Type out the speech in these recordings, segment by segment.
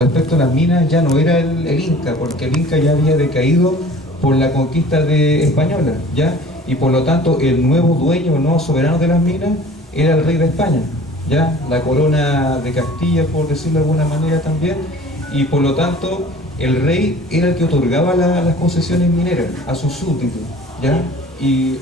Respecto a las minas, ya no era el Inca, porque el Inca ya había decaído por la conquista española, ¿ya? Y por lo tanto el nuevo dueño, el nuevo soberano de las minas, era el rey de España, ¿ya? La corona de Castilla, por decirlo de alguna manera también, y por lo tanto el rey era el que otorgaba las concesiones mineras a sus súbditos, ¿ya? Y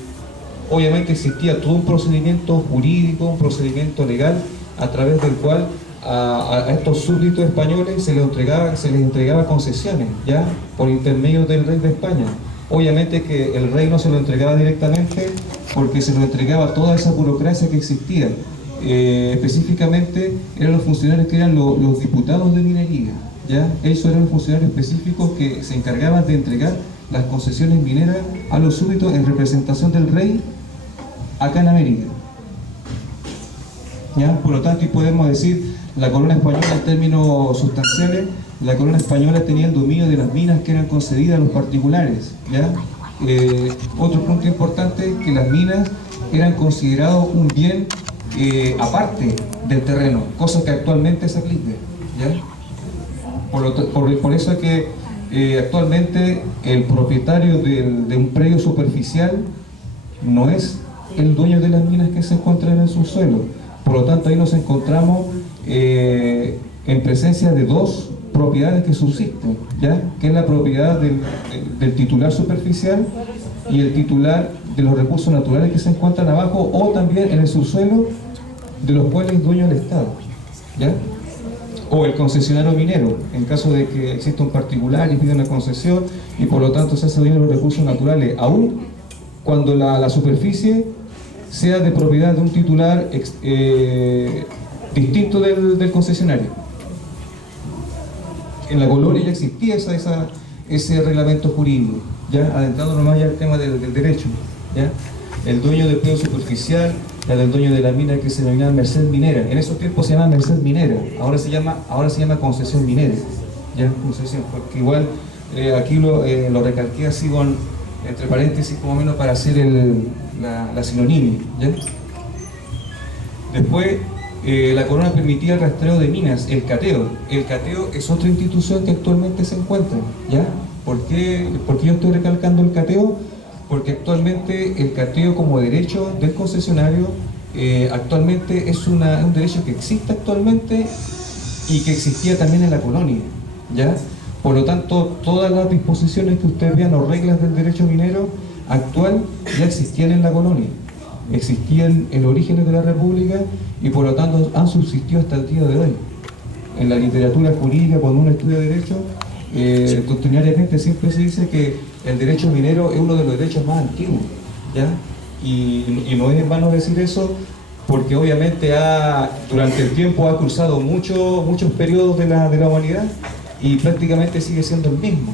obviamente existía todo un procedimiento jurídico, un procedimiento legal, a través del cual a estos súbditos españoles se les entregaba concesiones, ¿ya? Por intermedio del rey de España. Obviamente que el rey no se lo entregaba directamente, porque se lo entregaba toda esa burocracia que existía. Específicamente eran los funcionarios que eran los diputados de minería, ¿ya? Ellos eran los funcionarios específicos que se encargaban de entregar las concesiones mineras a los súbditos en representación del rey acá en América, ¿ya? Por lo tanto, y podemos decir, la corona española, en términos sustanciales, la corona española tenía el dominio de las minas que eran concedidas a los particulares, ¿ya? Otro punto importante, que las minas eran considerados un bien aparte del terreno, cosa que actualmente se aplica, ¿ya? Por eso es que actualmente el propietario de un predio superficial no es el dueño de las minas que se encuentran en el subsuelo. Por lo tanto, ahí nos encontramos en presencia de dos propiedades que subsisten, ¿ya? Que es la propiedad del titular superficial y el titular de los recursos naturales que se encuentran abajo, o también en el subsuelo, de los cuales es dueño el Estado, ¿ya? O el concesionario minero, en caso de que exista un particular y pida una concesión y por lo tanto se hace dueño de los recursos naturales, aún cuando la superficie sea de propiedad de un titular distinto del concesionario. En la colonia ya existía ese reglamento jurídico, ya adentrándonos más ya al tema del derecho, ¿ya? El dueño del predio superficial, el dueño de la mina, que se denominaba merced minera. En esos tiempos se llamaba merced minera, ahora se llama concesión minera, ¿ya? Concesión, porque igual aquí lo recalqué así entre paréntesis, como menos para hacer la sinonimia, ¿ya? Después, la corona permitía el rastreo de minas, el cateo. El cateo es otra institución que actualmente se encuentra, ¿ya? ¿Por qué yo estoy recalcando el cateo? Porque actualmente el cateo como derecho del concesionario actualmente es un derecho que existe actualmente y que existía también en la colonia, ¿ya? Por lo tanto, todas las disposiciones que ustedes vean o reglas del derecho minero actual ya existían en la colonia, existían en los orígenes de la República y por lo tanto han subsistido hasta el día de hoy. En la literatura jurídica, cuando uno estudia derecho, doctrinariamente siempre se dice que el derecho minero es uno de los derechos más antiguos, ¿ya? Y no es en vano decir eso, porque obviamente durante el tiempo ha cruzado muchos periodos de la humanidad y prácticamente sigue siendo el mismo,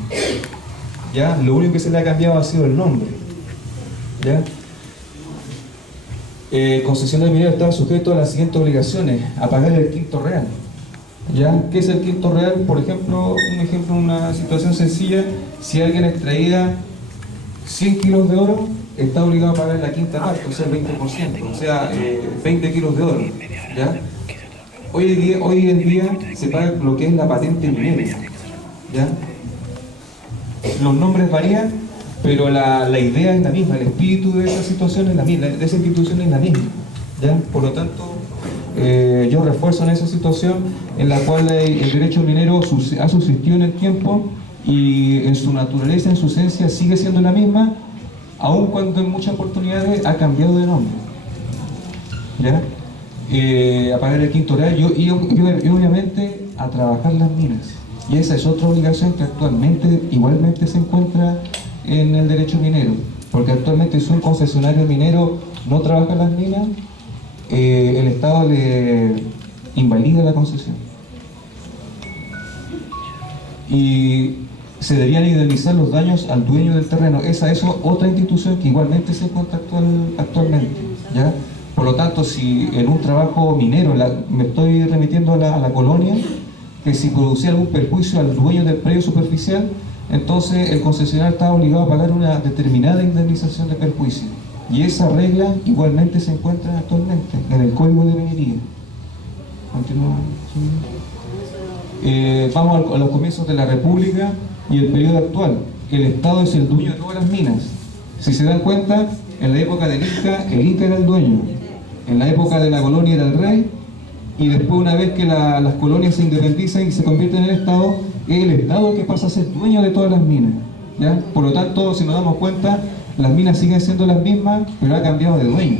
¿ya? Lo único que se le ha cambiado ha sido el nombre, ¿ya? El concesionario minero estaba sujeto a las siguientes obligaciones: a pagar el quinto real, ¿ya? ¿Qué es el quinto real? Por ejemplo, una situación sencilla: si alguien extraía 100 kilos de oro, está obligado a pagar la quinta parte, o sea, el 20%, o sea, 20 kilos de oro, ¿ya? Hoy en día se paga lo que es la patente minera, ¿ya? Los nombres varían, pero la idea es la misma, el espíritu de esa situación es la misma, de esa institución es la misma, ¿ya? Por lo tanto, yo refuerzo en esa situación en la cual el derecho minero ha subsistido en el tiempo y en su naturaleza, en su esencia, sigue siendo la misma, aun cuando en muchas oportunidades ha cambiado de nombre, ¿ya? A pagar el quinto real y obviamente a trabajar las minas. Y esa es otra obligación que actualmente igualmente se encuentra en el derecho minero, porque actualmente si un concesionario minero no trabaja las minas, el Estado le invalida la concesión y se deberían indemnizar los daños al dueño del terreno. Esa es otra institución que igualmente se encuentra actualmente, ¿ya? Por lo tanto, si en un trabajo minero, me estoy remitiendo a la colonia, que si producía algún perjuicio al dueño del predio superficial, entonces el concesionario está obligado a pagar una determinada indemnización de perjuicio. Y esa regla igualmente se encuentra actualmente en el Código de Minería. Continúa. ¿Sí? Vamos a los comienzos de la República y el periodo actual. El Estado es el dueño de todas las minas. Si se dan cuenta, en la época del Inca, el Inca era el dueño. En la época de la colonia era el rey. Y después, una vez que las colonias se independizan y se convierten en el Estado, es el Estado que pasa a ser dueño de todas las minas, ¿ya? Por lo tanto, si nos damos cuenta, las minas siguen siendo las mismas, pero ha cambiado de dueño,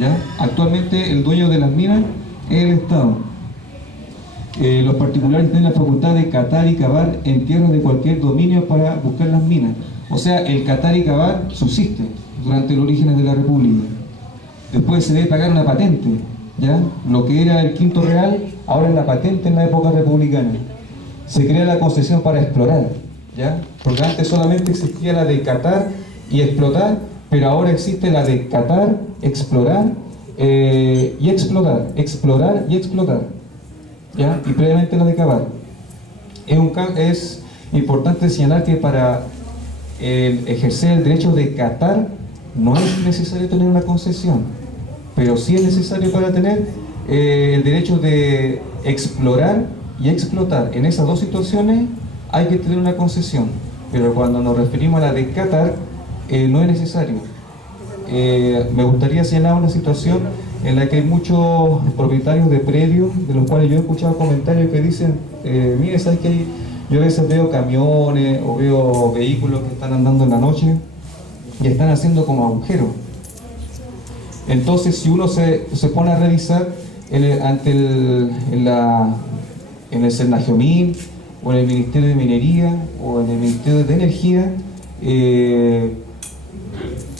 ¿ya? Actualmente el dueño de las minas es el Estado. Los particulares tienen la facultad de catar y cavar en tierras de cualquier dominio para buscar las minas. O sea, el catar y cavar subsiste durante los orígenes de la República. Después se debe pagar una patente, ¿ya? Lo que era el quinto real, ahora es la patente en la época republicana. Se crea la concesión para explorar, ¿ya? Porque antes solamente existía la de catar y explotar, pero ahora existe la de catar, explorar y explotar, explorar y explotar, ¿ya? Y previamente la de cavar. Es importante señalar que para ejercer el derecho de catar no es necesario tener una concesión, pero sí es necesario para tener el derecho de explorar y explotar. En esas dos situaciones hay que tener una concesión, pero cuando nos referimos a la de catar no es necesario. Me gustaría señalar una situación en la que hay muchos propietarios de predios, de los cuales yo he escuchado comentarios que dicen, mire, ¿sabes qué? Yo a veces veo camiones o veo vehículos que están andando en la noche y están haciendo como agujeros. Entonces, si uno se pone a revisar en el Senagiomín o en el Ministerio de Minería o en el Ministerio de Energía,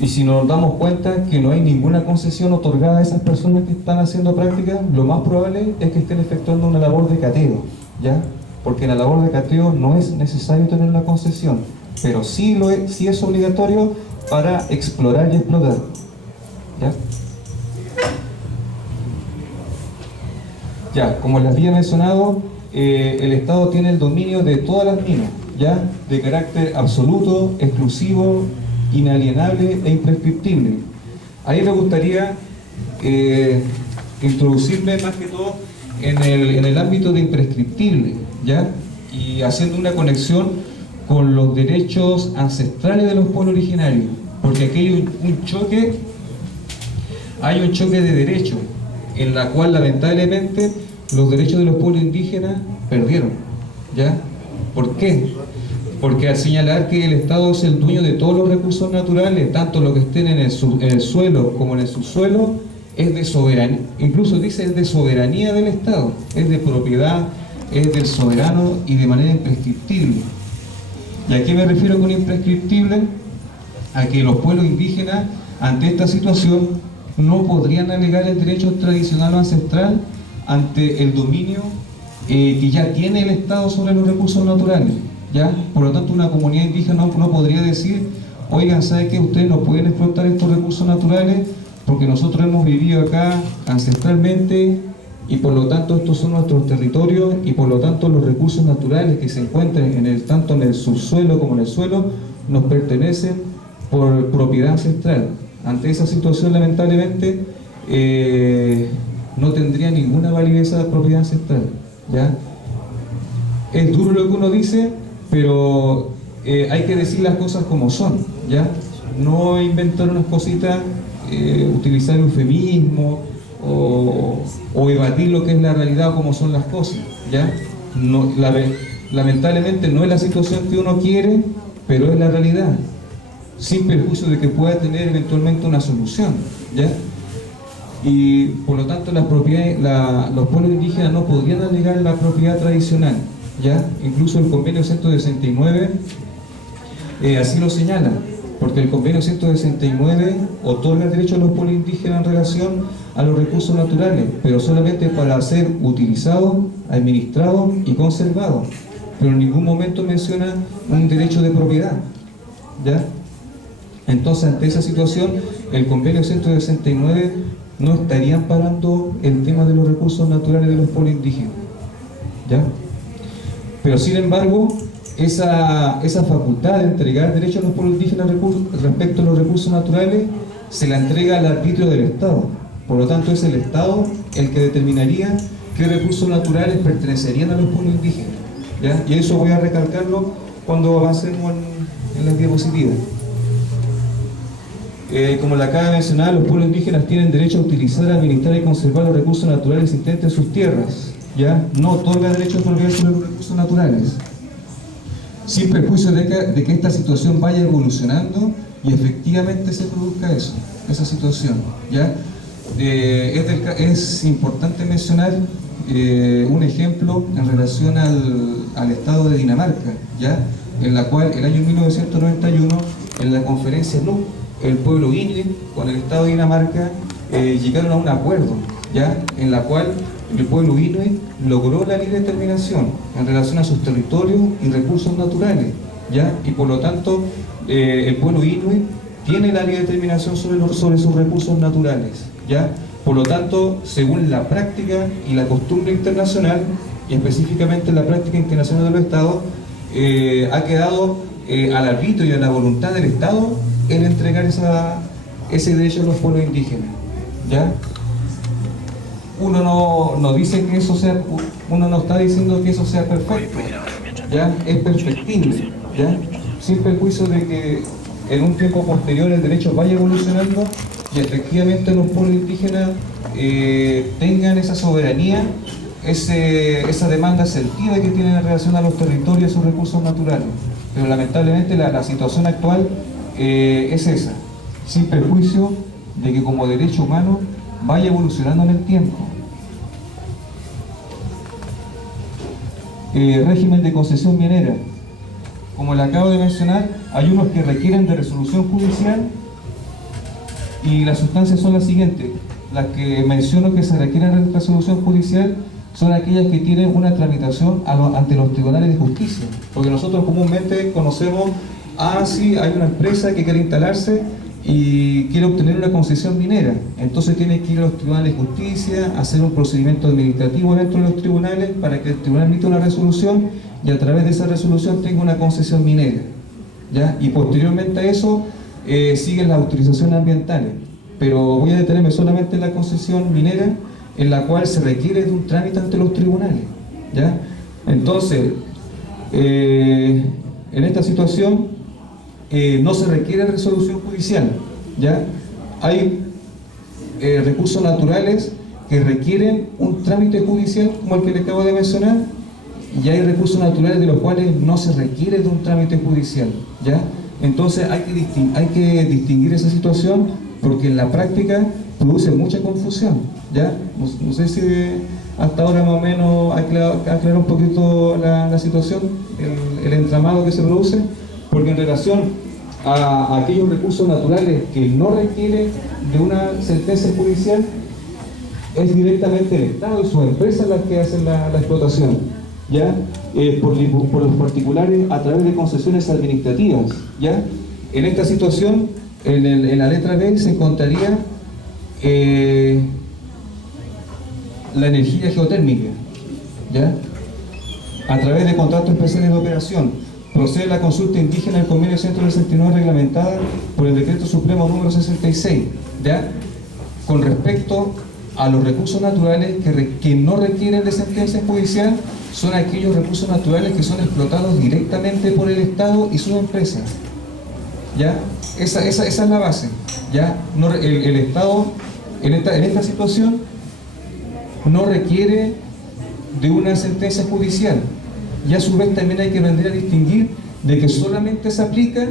y si nos damos cuenta que no hay ninguna concesión otorgada a esas personas que están haciendo prácticas, lo más probable es que estén efectuando una labor de cateo, ¿ya? Porque en la labor de cateo no es necesario tener una concesión, pero sí es obligatorio para explorar y explotar, ¿ya? Ya, como les había mencionado, el Estado tiene el dominio de todas las minas, ¿ya? De carácter absoluto, exclusivo, inalienable e imprescriptible. Ahí me gustaría introducirme más que todo en el ámbito de imprescriptible, ¿ya? Y haciendo una conexión con los derechos ancestrales de los pueblos originarios, porque aquí hay un choque de derechos, en la cual lamentablemente los derechos de los pueblos indígenas perdieron, ¿ya? ¿Por qué? Porque al señalar que el Estado es el dueño de todos los recursos naturales, tanto los que estén en el suelo como en el subsuelo, es de soberanía, incluso dice es de soberanía del Estado, es de propiedad, es del soberano y de manera imprescriptible. ¿Y a qué me refiero con imprescriptible? A que los pueblos indígenas, ante esta situación, no podrían alegar el derecho tradicional o ancestral ante el dominio que ya tiene el Estado sobre los recursos naturales, ¿ya? Por lo tanto, una comunidad indígena no podría decir, oigan, ¿saben qué? Ustedes no pueden explotar estos recursos naturales porque nosotros hemos vivido acá ancestralmente y por lo tanto estos son nuestros territorios y por lo tanto los recursos naturales que se encuentran tanto en el subsuelo como en el suelo nos pertenecen por propiedad ancestral. Ante esa situación, lamentablemente, no tendría ninguna validez de propiedad ancestral, ¿ya? Es duro lo que uno dice, pero hay que decir las cosas como son, ¿ya? No inventar unas cositas, utilizar eufemismo o evadir lo que es la realidad o cómo son las cosas, ¿ya? No, lamentablemente no es la situación que uno quiere, pero es la realidad, sin perjuicio de que pueda tener eventualmente una solución, ¿ya? Y por lo tanto los pueblos indígenas no podrían alegar la propiedad tradicional, ¿ya? Incluso el convenio 169 así lo señala, porque el convenio 169 otorga el derecho a los pueblos indígenas en relación a los recursos naturales, pero solamente para ser utilizados, administrados y conservados, pero en ningún momento menciona un derecho de propiedad, ¿ya? Entonces, ante esa situación, el convenio 169 no estaría amparando el tema de los recursos naturales de los pueblos indígenas, ¿ya? Pero sin embargo, esa facultad de entregar derechos a los pueblos indígenas respecto a los recursos naturales se la entrega al arbitrio del Estado. Por lo tanto, es el Estado el que determinaría qué recursos naturales pertenecerían a los pueblos indígenas, ¿ya? Y eso voy a recalcarlo cuando avancemos en las diapositivas. Como le acaba de mencionar, los pueblos indígenas tienen derecho a utilizar, administrar y conservar los recursos naturales existentes en sus tierras, ¿ya? No otorga derecho a propiedad sobre los recursos naturales, sin perjuicio de que esta situación vaya evolucionando y efectivamente se produzca esa situación, ¿ya? Es importante mencionar un ejemplo en relación al estado de Dinamarca, ¿ya? En la cual el año 1991, en la conferencia NUC, el pueblo inuit con el estado de Dinamarca llegaron a un acuerdo, ¿ya? En la cual el pueblo inuit logró la libre determinación en relación a sus territorios y recursos naturales, ¿ya? Y por lo tanto el pueblo inuit tiene la libre determinación sobre sus recursos naturales, ¿ya? Por lo tanto, según la práctica y la costumbre internacional, y específicamente la práctica internacional de los estados, ha quedado al arbitrio y a la voluntad del Estado el entregar ese derecho a los pueblos indígenas, ¿ya? Uno no dice que eso sea, uno no está diciendo que eso sea perfecto, ¿ya? Es perfectible, ¿ya? Sin perjuicio de que en un tiempo posterior el derecho vaya evolucionando y efectivamente los pueblos indígenas tengan esa soberanía, esa demanda asertiva que tienen en relación a los territorios y sus recursos naturales. Pero lamentablemente la situación actual es esa, sin perjuicio de que como derecho humano vaya evolucionando en el tiempo. Régimen de concesión minera. Como le acabo de mencionar, hay unos que requieren de resolución judicial y las sustancias son las siguientes. Las que menciono que se requieren de resolución judicial son aquellas que tienen una tramitación ante los tribunales de justicia, porque nosotros comúnmente conocemos, sí, hay una empresa que quiere instalarse y quiere obtener una concesión minera, entonces tiene que ir a los tribunales de justicia, hacer un procedimiento administrativo dentro de los tribunales para que el tribunal emita una resolución y a través de esa resolución tenga una concesión minera, ¿ya? Y posteriormente a eso siguen las autorizaciones ambientales, pero voy a detenerme solamente en la concesión minera, en la cual se requiere de un trámite ante los tribunales, ¿ya? Entonces, en esta situación no se requiere resolución judicial, ¿ya? Hay recursos naturales que requieren un trámite judicial como el que le acabo de mencionar, y hay recursos naturales de los cuales no se requiere de un trámite judicial, ¿ya? Entonces hay que distinguir esa situación, porque en la práctica produce mucha confusión, ¿ya? No sé si hasta ahora más o menos aclarar un poquito la situación, el entramado que se produce, porque en relación a aquellos recursos naturales que no requieren de una sentencia judicial, es directamente el Estado y sus empresas las que hacen la explotación, ¿ya? Por los particulares a través de concesiones administrativas, ¿ya? En esta situación, en la letra B se encontraría la energía geotérmica, ¿ya? A través de contratos especiales de operación procede la consulta indígena del convenio 169 reglamentada por el decreto supremo número 66, ¿ya? Con respecto a los recursos naturales que no requieren de sentencia judicial, son aquellos recursos naturales que son explotados directamente por el Estado y sus empresas, ¿ya? Esa es la base, ¿ya? El Estado en esta situación no requiere de una sentencia judicial, y a su vez también hay que aprender a distinguir de que solamente se aplica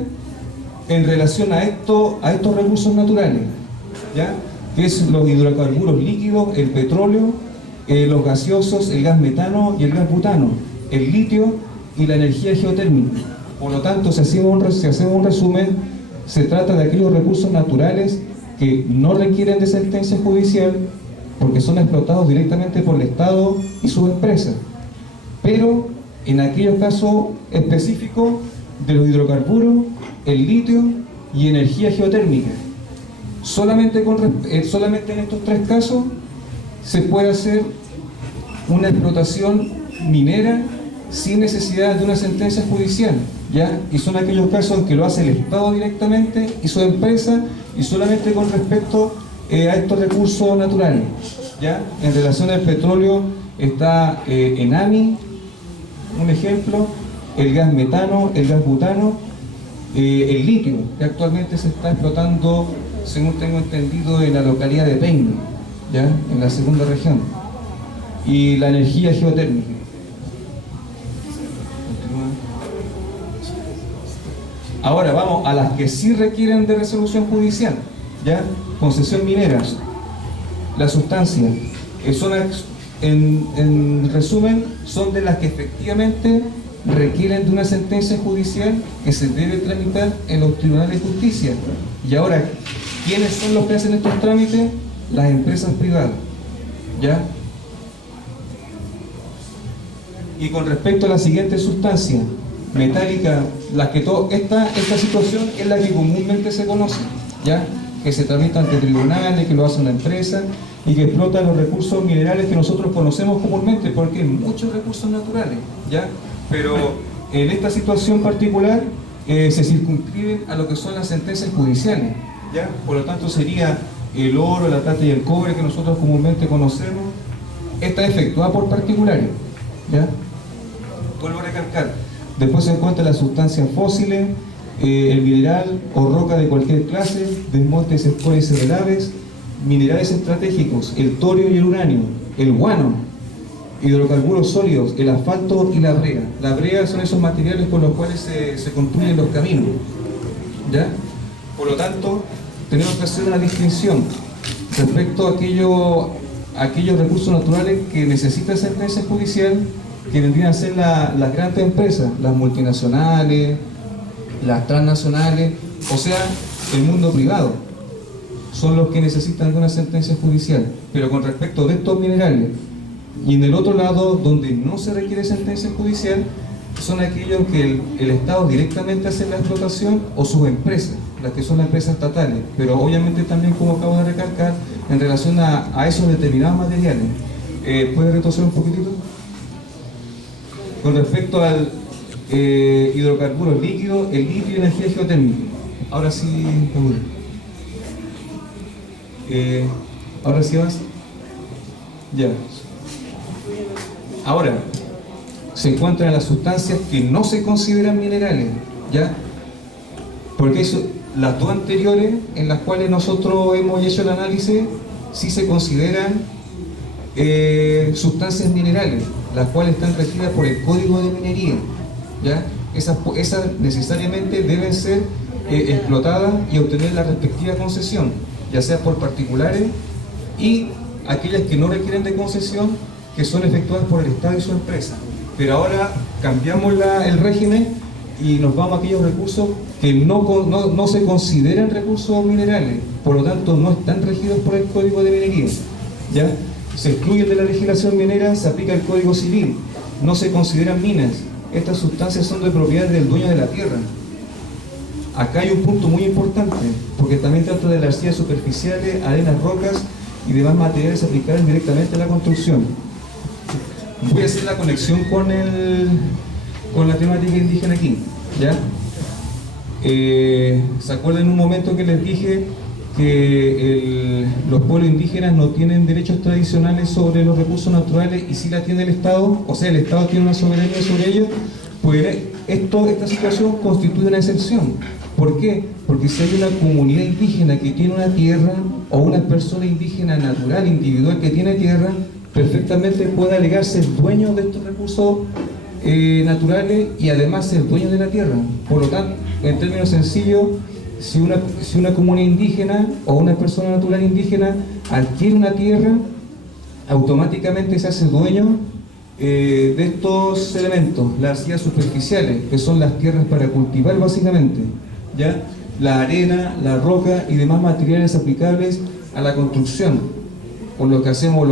en relación a estos recursos naturales, ¿ya? Que es los hidrocarburos líquidos, el petróleo, los gaseosos, el gas metano y el gas butano, el litio y la energía geotérmica. Por lo tanto, si hacemos un resumen, se trata de aquellos recursos naturales que no requieren de sentencia judicial porque son explotados directamente por el Estado y sus empresas, pero en aquellos casos específicos de los hidrocarburos, el litio y energía geotérmica. Solamente en estos tres casos se puede hacer una explotación minera sin necesidad de una sentencia judicial, ¿ya? Y son aquellos casos en que lo hace el Estado directamente y su empresa, y solamente con respecto a estos recursos naturales, ¿ya? En relación al petróleo está ENAMI, un ejemplo, el gas metano, el gas butano, el litio, que actualmente se está explotando, según tengo entendido, en la localidad de Peine, ¿ya? En la segunda región, y la energía geotérmica. Ahora vamos a las que sí requieren de resolución judicial, ¿ya? Concesión minera, las sustancias, en resumen, son de las que efectivamente requieren de una sentencia judicial que se debe tramitar en los tribunales de justicia. Y ahora, ¿quiénes son los que hacen estos trámites? Las empresas privadas, ¿ya? Y con respecto a la siguiente sustancia, metálica, esta situación es la que comúnmente se conoce, ¿ya? Que se tramita ante tribunales, que lo hace una empresa y que explota los recursos minerales que nosotros conocemos comúnmente, porque hay muchos recursos naturales, ¿ya? Pero en esta situación particular se circunscriben a lo que son las sentencias judiciales, ¿ya? Por lo tanto sería el oro, la plata y el cobre que nosotros comúnmente conocemos, está efectuada por particulares, ¿ya? Vuelvo a recalcar, después se encuentran las sustancias fósiles, el mineral o roca de cualquier clase, desmontes, escorias irrelaves, minerales estratégicos, el torio y el uranio, el guano, hidrocarburos sólidos, el asfalto y la brea. La brea son esos materiales con los cuales se construyen los caminos, ¿ya? Por lo tanto, tenemos que hacer una distinción respecto a aquellos recursos naturales que necesitan sentencia judicial, que vendrían a ser las grandes empresas, las multinacionales, las transnacionales, o sea, el mundo privado, son los que necesitan de una sentencia judicial. Pero con respecto de estos minerales, y en el otro lado, donde no se requiere sentencia judicial, son aquellos que el Estado directamente hace la explotación, o sus empresas, las que son las empresas estatales, pero obviamente también, como acabo de recalcar, en relación a esos determinados materiales. ¿Puede retroceder un poquitito? Con respecto al hidrocarburos líquidos, el litio y energía geotérmica. Ahora sí, ahora sí vas. Ya. Ahora, se encuentran las sustancias que no se consideran minerales, ¿ya? Porque las dos anteriores, en las cuales nosotros hemos hecho el análisis, sí se consideran sustancias minerales, las cuales están regidas por el Código de Minería, ¿ya? Esas necesariamente deben ser explotadas y obtener la respectiva concesión, ya sea por particulares, y aquellas que no requieren de concesión, que son efectuadas por el Estado y su empresa. Pero ahora cambiamos el régimen y nos vamos a aquellos recursos que no se consideran recursos minerales, por lo tanto no están regidos por el Código de Minería, ¿ya? Se excluyen de la legislación minera, se aplica el Código Civil, no se consideran minas. Estas sustancias son de propiedad del dueño de la tierra. Acá hay un punto muy importante, porque también trata de las arcillas superficiales, arenas, rocas y demás materiales aplicables directamente a la construcción. Voy a hacer la conexión con la temática indígena aquí, ¿ya? ¿Se acuerdan en un momento que les dije que los pueblos indígenas no tienen derechos tradicionales sobre los recursos naturales y sí la tiene el Estado? O sea, el Estado tiene una soberanía sobre ellos. Pues esta situación constituye una excepción. ¿Por qué? Porque si hay una comunidad indígena que tiene una tierra, o una persona indígena natural, individual, que tiene tierra, perfectamente puede alegar ser dueño de estos recursos naturales y además ser dueño de la tierra. Por lo tanto, en términos sencillos, si una comunidad indígena o una persona natural indígena adquiere una tierra, automáticamente se hace dueño de estos elementos, las arcillas superficiales, que son las tierras para cultivar básicamente, ¿ya? La arena, la roca y demás materiales aplicables a la construcción, con lo que hacemos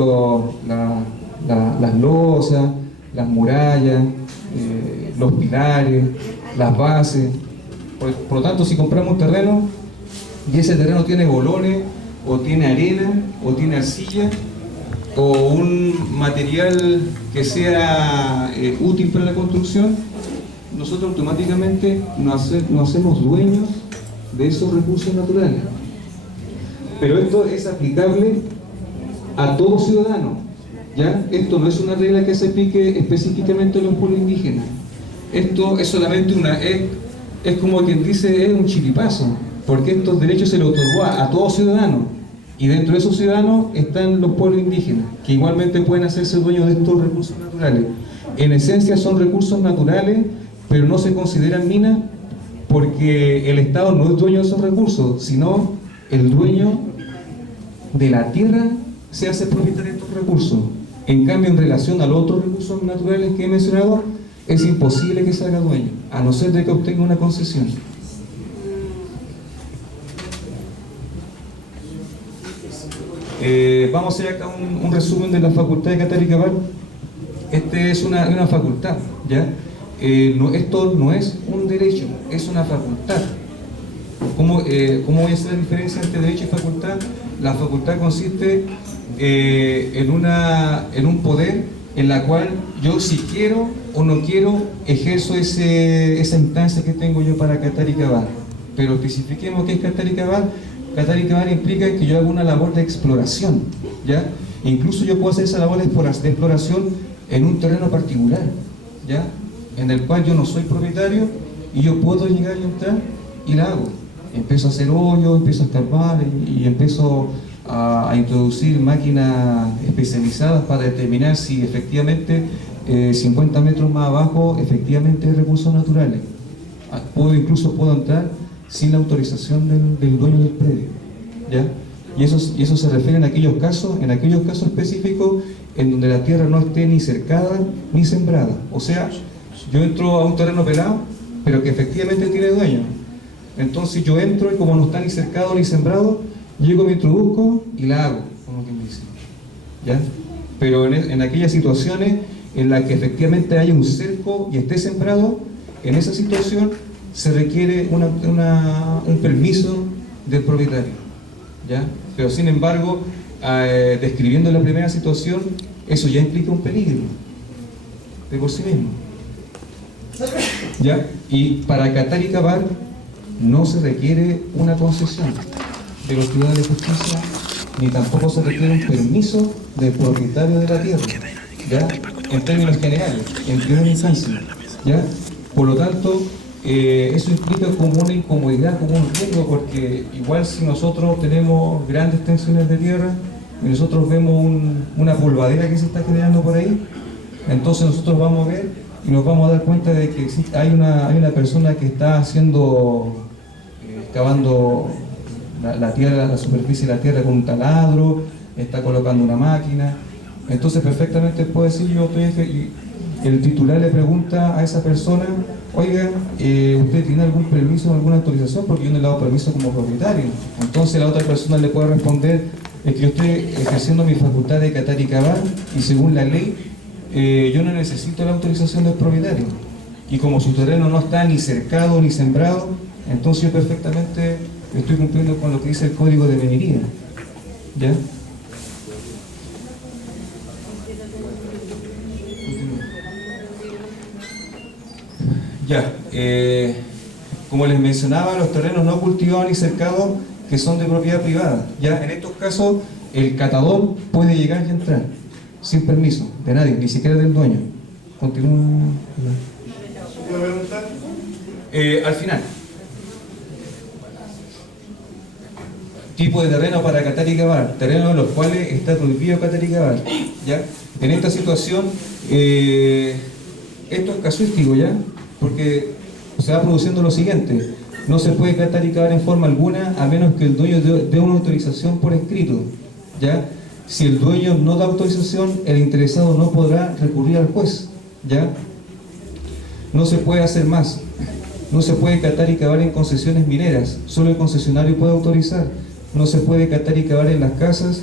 las losas, las murallas, los pilares, las bases. Por lo tanto, si compramos un terreno y ese terreno tiene bolones, o tiene arena, o tiene arcilla, o un material que sea útil para la construcción, nosotros automáticamente nos hacemos dueños de esos recursos naturales. Pero esto es aplicable a todo ciudadano, ¿ya? Esto no es una regla que se aplique específicamente a los pueblos indígenas. Esto es solamente es como quien dice, es un chiripazo, porque estos derechos se le otorgó a todo ciudadano, y dentro de esos ciudadanos están los pueblos indígenas, que igualmente pueden hacerse dueños de estos recursos naturales. En esencia son recursos naturales, pero no se consideran minas, porque el Estado no es dueño de esos recursos, sino el dueño de la tierra se hace propietario de estos recursos. En cambio, en relación a los otros recursos naturales que he mencionado, es imposible que se haga dueño, a no ser de que obtenga una concesión. Vamos a hacer acá un resumen de la facultad de Catari-Cabal. Este es una facultad, ¿ya? Esto no es un derecho, es una facultad. ¿Cómo voy a hacer la diferencia entre derecho y facultad? La facultad consiste en un poder en la cual yo, si quiero o no quiero, ejerzo esa instancia que tengo yo para Catari-Cabal. Pero especifiquemos qué es Catari-Cabal. Catari-Cabal implica que yo hago una labor de exploración, ¿ya? Incluso yo puedo hacer esa labor de exploración en un terreno particular, ¿ya? En el cual yo no soy propietario y yo puedo llegar y entrar y la hago. Empiezo a hacer hoyos, empiezo a escarbar y empiezo a introducir máquinas especializadas para determinar si efectivamente 50 metros más abajo efectivamente hay recursos naturales. Incluso puedo entrar sin la autorización del dueño del predio, ¿ya? Y eso se refiere en aquellos casos específicos en donde la tierra no esté ni cercada ni sembrada. O sea, yo entro a un terreno pelado, pero que efectivamente tiene dueño. Entonces yo entro y como no está ni cercado ni sembrado, llego, me introduzco y la hago, como quien dice, ¿ya? Pero en aquellas situaciones en las que efectivamente haya un cerco y esté sembrado, en esa situación se requiere un permiso del propietario, ¿ya? Pero sin embargo, describiendo la primera situación, eso ya implica un peligro de por sí mismo, ¿ya? Y para Catari-Cabal no se requiere una concesión de los tribunales de justicia, ni tampoco se requiere un permiso del propietario de la tierra, ¿ya? En términos generales, en primera instancia, ¿ya? Por lo tanto, eso implica como una incomodidad, como un riesgo, porque igual si nosotros tenemos grandes extensiones de tierra y nosotros vemos una polvadera que se está generando por ahí, entonces nosotros vamos a ver y nos vamos a dar cuenta de que hay una persona que está excavando la tierra, la superficie de la tierra con un taladro, está colocando una máquina. Entonces perfectamente puede decir y el titular le pregunta a esa persona: oiga, ¿usted tiene algún permiso o alguna autorización? Porque yo no le he dado permiso como propietario. Entonces la otra persona le puede responder: es que yo estoy ejerciendo mi facultad de Catari-Cabal y según la ley yo no necesito la autorización del propietario. Y como su terreno no está ni cercado ni sembrado, entonces yo perfectamente estoy cumpliendo con lo que dice el Código de Minería, ¿ya? Ya, como les mencionaba, los terrenos no cultivados ni cercados que son de propiedad privada, ya en estos casos el catador puede llegar y entrar sin permiso de nadie, ni siquiera del dueño. Continúa. ¿Puedo preguntar? Al final, tipo de terreno para Catari-Cabal, terrenos en los cuales está prohibido Catari-Cabal, ¿ya? En esta situación, esto es casuístico, ¿ya? Porque se va produciendo lo siguiente: no se puede Catari-Cabal en forma alguna a menos que el dueño dé una autorización por escrito, ¿ya? Si el dueño no da autorización, el interesado no podrá recurrir al juez, ¿ya? No se puede hacer más, no se puede Catari-Cabal en concesiones mineras, solo el concesionario puede autorizar. No se puede Catari-Cabal en las casas,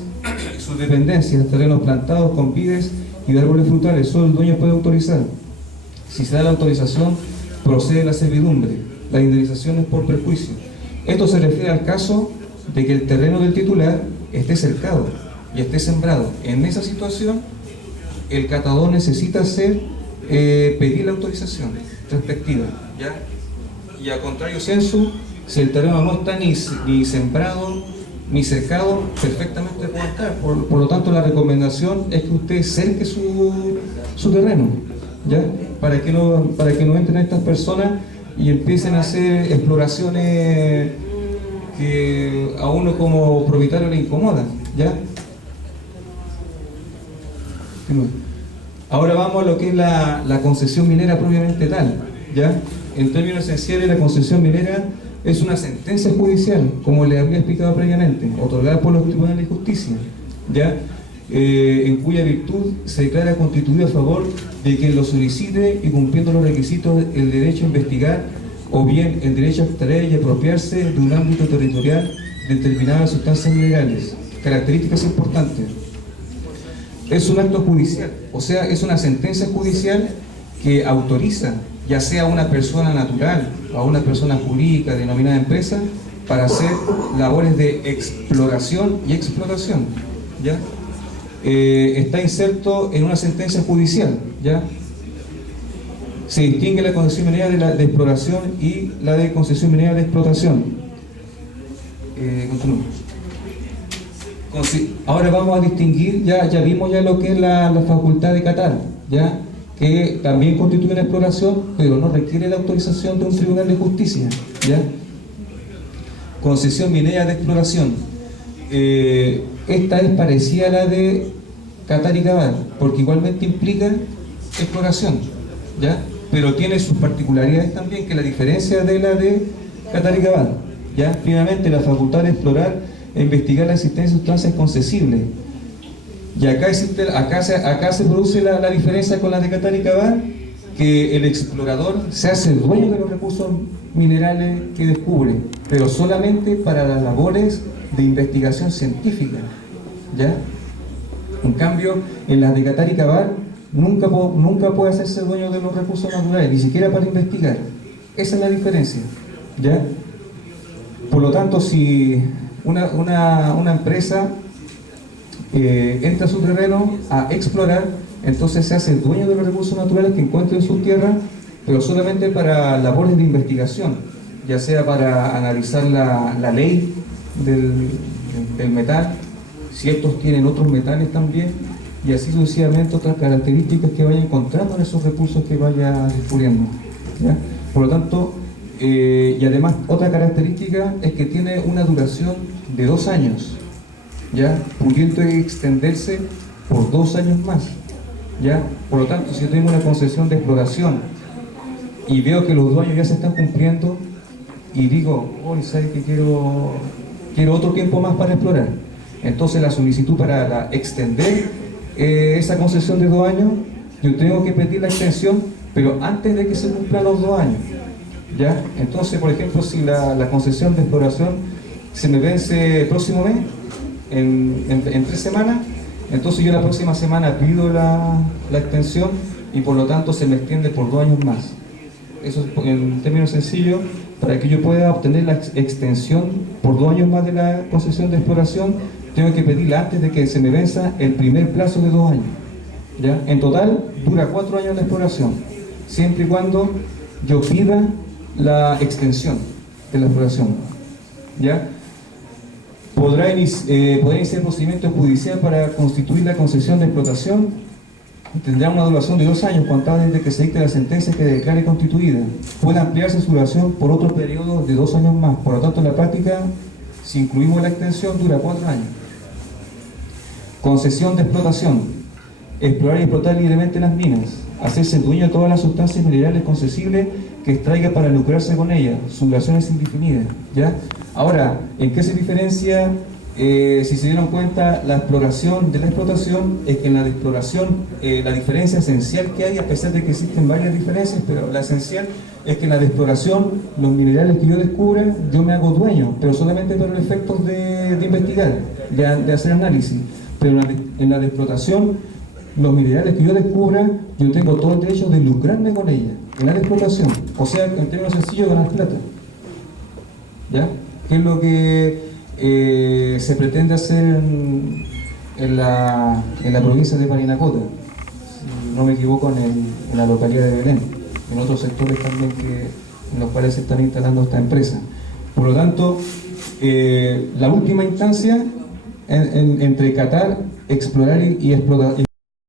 sus dependencias, terrenos plantados con vides y de árboles frutales, solo el dueño puede autorizar. Si se da la autorización, procede la servidumbre, la indemnización es por perjuicio. Esto se refiere al caso de que el terreno del titular esté cercado y esté sembrado. En esa situación, el catador necesita pedir la autorización respectiva, ¿ya? Y a contrario censo, si el terreno no está ni sembrado, mi cercado perfectamente puede estar. Por lo tanto, la recomendación es que usted cerque su terreno, ¿ya? Para que no entren estas personas y empiecen a hacer exploraciones que a uno como propietario le incomodan, ¿ya? Ahora vamos a lo que es la concesión minera propiamente tal, ¿ya? En términos esenciales, la concesión minera es una sentencia judicial, como les había explicado previamente, otorgada por los tribunales de justicia, ¿ya? En cuya virtud se declara constituido a favor de quien lo solicite y cumpliendo los requisitos el derecho a investigar o bien el derecho a extraer y apropiarse de un ámbito territorial de determinadas sustancias minerales. Características importantes. Es un acto judicial, o sea, es una sentencia judicial que autoriza ya sea a una persona natural o a una persona jurídica denominada empresa para hacer labores de exploración y explotación, ¿ya? Está inserto en una sentencia judicial, ¿ya? Se distingue la concesión minera de exploración y la de concesión minera de explotación. Continúo. Ahora vamos a distinguir, ya vimos ya lo que es la facultad de catar, ¿ya? Que también constituye una exploración, pero no requiere la autorización de un tribunal de justicia, ¿ya? Concesión minera de exploración. Esta es parecida a la de catar y cavar, porque igualmente implica exploración, ¿ya? Pero tiene sus particularidades también, que la diferencia de la de catar y cavar, ¿ya? Primeramente, la facultad de explorar e investigar la existencia de sustancias concesibles. Y acá se produce la diferencia con la de catar y cavar, que el explorador se hace dueño de los recursos minerales que descubre, pero solamente para las labores de investigación científica, ¿ya? En cambio, en las de catar y cavar, nunca puede hacerse dueño de los recursos naturales, ni siquiera para investigar. Esa es la diferencia, ¿ya? Por lo tanto, si una empresa entra a su terreno a explorar, entonces se hace dueño de los recursos naturales que encuentra en su tierra, pero solamente para labores de investigación, ya sea para analizar la ley del metal, si estos tienen otros metales también, y así sucesivamente otras características que vaya encontrando en esos recursos que vaya descubriendo, ¿ya? Por lo tanto, y además otra característica es que tiene una duración de 2 años, ¿ya? Pudiendo extenderse por 2 años más, ¿ya? Por lo tanto, si yo tengo una concesión de exploración y veo que los 2 años ya se están cumpliendo y digo, hoy ¿sabes que quiero otro tiempo más para explorar? Entonces la solicitud para extender esa concesión de 2 años, yo tengo que pedir la extensión, pero antes de que se cumplan los 2 años, ¿ya? Entonces, por ejemplo, si la concesión de exploración se me vence el próximo mes, en 3 semanas, entonces yo la próxima semana pido la extensión y por lo tanto se me extiende por 2 años más. Eso es en términos sencillos, para que yo pueda obtener la extensión por 2 años más de la concesión de exploración, tengo que pedirla antes de que se me venza el primer plazo de 2 años, ¿ya? En total dura 4 años de exploración, siempre y cuando yo pida la extensión de la exploración, ¿ya? Podrá iniciar procedimiento judicial para constituir la concesión de explotación. Tendrá una duración de 2 años contados desde que se dicte la sentencia que declare constituida. Puede ampliarse su duración por otro periodo de 2 años más. Por lo tanto, en la práctica, si incluimos la extensión, dura 4 años. Concesión de explotación. Explorar y explotar libremente las minas. Hacerse dueño de todas las sustancias minerales concesibles que extraiga para lucrarse con ellas. Su duración es indefinida, ¿ya? Ahora, ¿en qué se diferencia? Si se dieron cuenta, la exploración de la explotación es que en la de exploración la diferencia esencial que hay, a pesar de que existen varias diferencias, pero la esencial es que en la de exploración los minerales que yo descubra, yo me hago dueño, pero solamente para los efectos de investigar, de hacer análisis. Pero en la de explotación, los minerales que yo descubra, yo tengo todo el derecho de lucrarme con ellas, en la de explotación. O sea, en términos sencillos, ganar plata, ¿ya? ¿Qué es lo que se pretende hacer en la provincia de Parinacota? Si no me equivoco, en la localidad de Belén, en otros sectores también en los cuales se están instalando esta empresa. Por lo tanto, la última instancia entre Qatar, explorar y explotar.